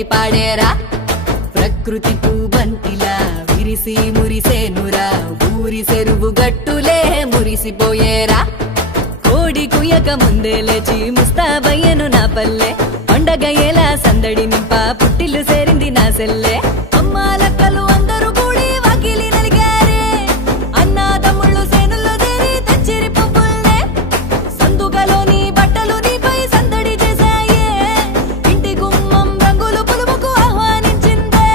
పొంగి పాడేరా ప్రకృతి పూబంతిలా విరిసి మురిసేనురా ఊరి చెరువు గట్టులే మురిసిపోయేరా కోడి కుయక ముందే లేచి ముస్తాబయ్యను నా పల్లె పండగ ఎలా సందడి నింప పుట్టిల్లు సేరింది నా సెల్లె అమ్మాలక్కలు అందరూ కూడి వాకిలి నలిగారే అన్నా తమ్ముళ్ళు సేనుల్లో చేరి తెచ్చిరి పువ్వుల్నే సందుగలోని బట్టలు నీపై సందడి చేశాయే ఇంటి గుమ్మం రంగులు పులుముకు ఆహ్వానించిందే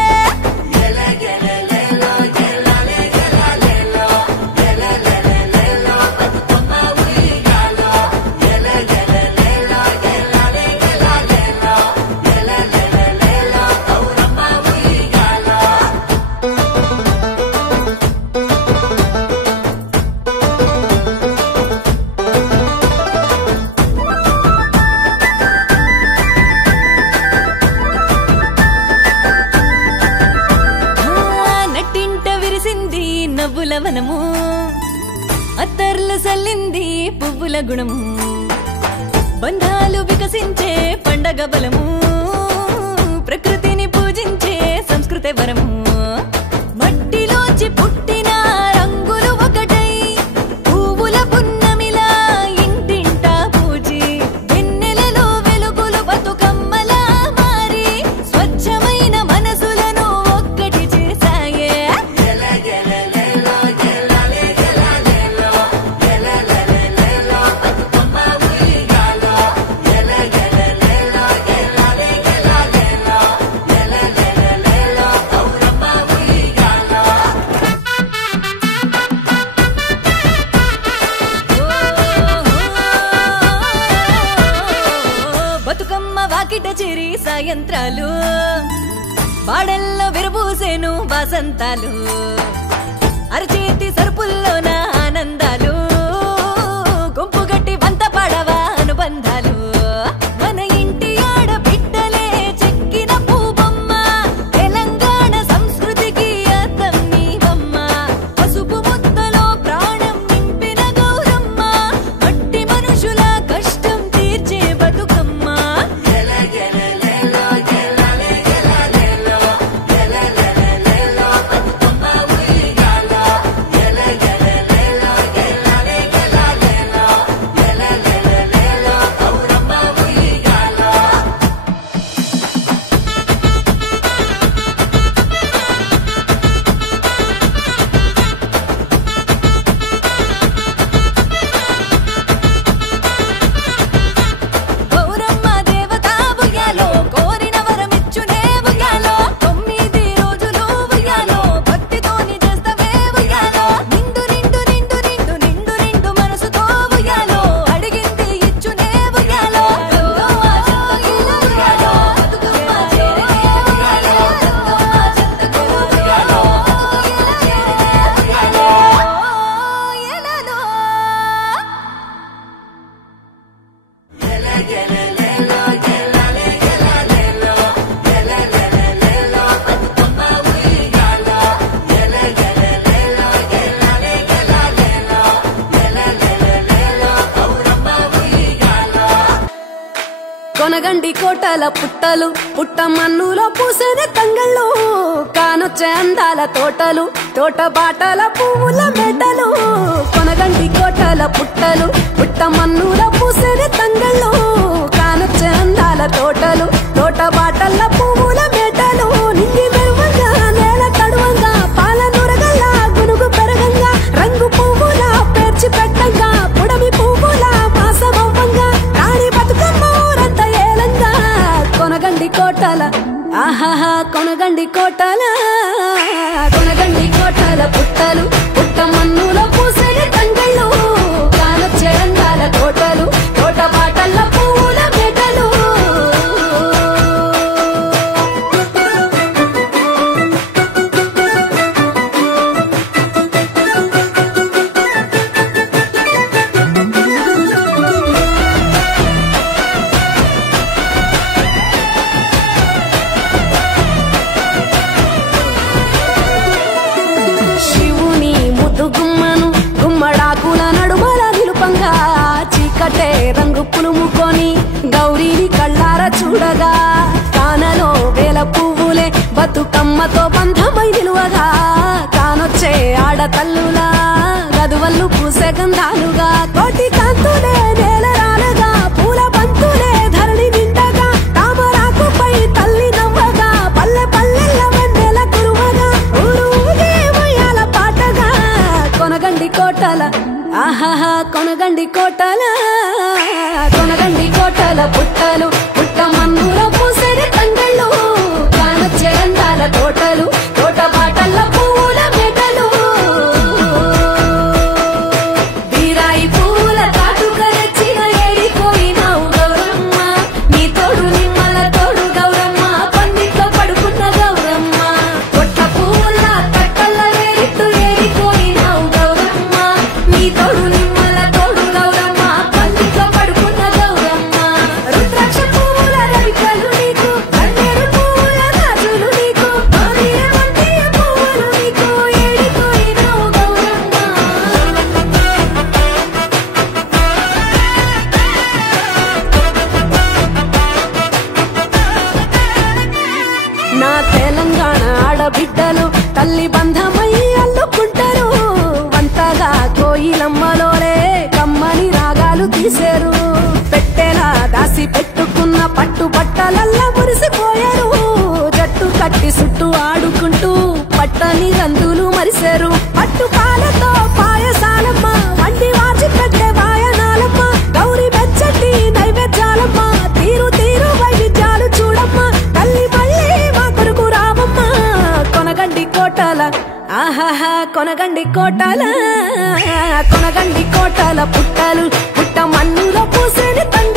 నవ్వుల వనము అత్తర్లు సల్లింది పువ్వుల గుణము బంధాలు వికసించే పండగ బలము ప్రకృతిని పూజించే సంస్కృతి వరము మట్టిలోంచి పుట్టిన రంగులు ఒకటై పువ్వుల పున్నమిలా ఇంటింటా పూజి వెన్నెలలో వెలుగులు బతుకమ్మలా మారి స్వచ్ఛమైన మనసులను ఒక్కటి చేశాయే బతుకమ్మ వాకిట చేరి సాయంత్రాలు పాడల్లో విరబూసేను వాసంతాలు అరచేతి సరుపుల్లోన ఆనందాలు గుంపు గట్టి వంత పాడవా అనుబంధాలు మన ఇంటి ఆడ బిడ్డలే చెక్కిన పూబొమ్మ తెలంగాణ సంస్కృతికి అద్దం నీవమ్మ పసుపు ముద్దలో ప్రాణం నింపిన గౌరమ్మ మట్టి మనుషుల కష్టం తీర్చే బతుకమ్మ గౌరమ్మ దేవత ఉయ్యాలో కోరిన వరమిచ్చునే ఉయ్యాలో 9 రోజులు ఉయ్యాలో భక్తితోని చేస్తవే ఉయ్యాలో నిండు నిండు నిండు నిండు నిండు నిండు మనసుతో ఉయ్యాలో అడిగింది ఇచ్చునే ఉయ్యాలో ఉయ్యాలో బతుకమ్మ చేరనే ఉయ్యాలో చెత్తకు ఉయ్యాలో ఉయ్యాలో ఎలలో కొనగండి కోటల పుట్టలు పుట్టమన్నులో పూసేనే తంగళ్ళు కానొచ్చే అందాల తోటలు తోట బాటల పువ్వుల మెడలు కొనగండి కోటల పుట్టలు పుట్టమన్నులో పూసేనే తంగళ్ళు కానొచ్చే అందాల తోటలు తోట బాటల పువ్వుల మెడలు నింగి మెరువంగా నేల తడువంగా పాల నురగల్లా గునుగు పెరగంగా రంగు పువ్వుల పేర్చి పెట్టంగా పుడమి పువ్వుల మాసమవ్వంగా రాణి బతుకమ్మ ఊరంత ఏలంగా కొనగండి కోటల ఆహాహా కొనగండి కోటల కొనగండి కోటల పుట్టలు పుట్టమన్నులో పూసేనే తంగళ్ళు కానొచ్చే అందాల తోటలు తోట బాటల పువ్వుల మెడలు శివుని ముద్దు గుమ్మను గుమ్మడాకుల కొనగండి కోటల కొనగండి కోటల పుట్టలు పుట్ట మన్నులో పూసేది తండ్రులు కానొచ్చే అందాల తోటలు తోట బాటల్ల పూల మెటలు బీరాయి పూల కాటుక తెచ్చిన ఏడిపోయినావు గౌరమ్మ నీ తోడు నిమ్మల తోడు గౌరమ్మ పందిట్లో పడుకున్న గౌరమ్మ కొట్ల పూల కట్టల్ల వేరిట్టు ఏడిపోయినావు గౌరమ్మ నీ తోడు నిమ్మల తోడు గౌరమ్మ పందిట్లో పడుకున్న గౌరమ్మ రుద్రాక్ష పూల రవికలు నీకు కన్నేరు పూల గాజులు నీకు ఆర్యవంతియ పూలు నీకు ఏడిపోయినావు గౌరమ్మ నా తెలంగాణ ఆడబిడ్డలు తల్లి బంధమై అల్లుకుంటారు వంతగా కోయిలమ్మలోనే కమ్మని రాగాలు తీశారు పెట్టేలా దాసి పెట్టుకున్న పట్టు బట్టలల్లా మురిసిపోయారు జట్టు కట్టి చుట్టూ ఆడుకుంటూ పట్టని రందులు మరిశారు పట్టు పాలతో పాయసాలమ్మ వండి వాచి పెట్టే వాయనాలమ్మ గౌరీ బెచ్చటి నైవేద్యాలమ్మ తీరు తీరు వైవిధ్యాలు చూడమ్మ తల్లి మళ్ళీ మా కొరకు రామమ్మ కొనగండి కోటల ఆహాహా కొనగండి కోటల కొనగండి కోటల పుట్టలు పుట్ట మన్నులో పూసేది తండ్రి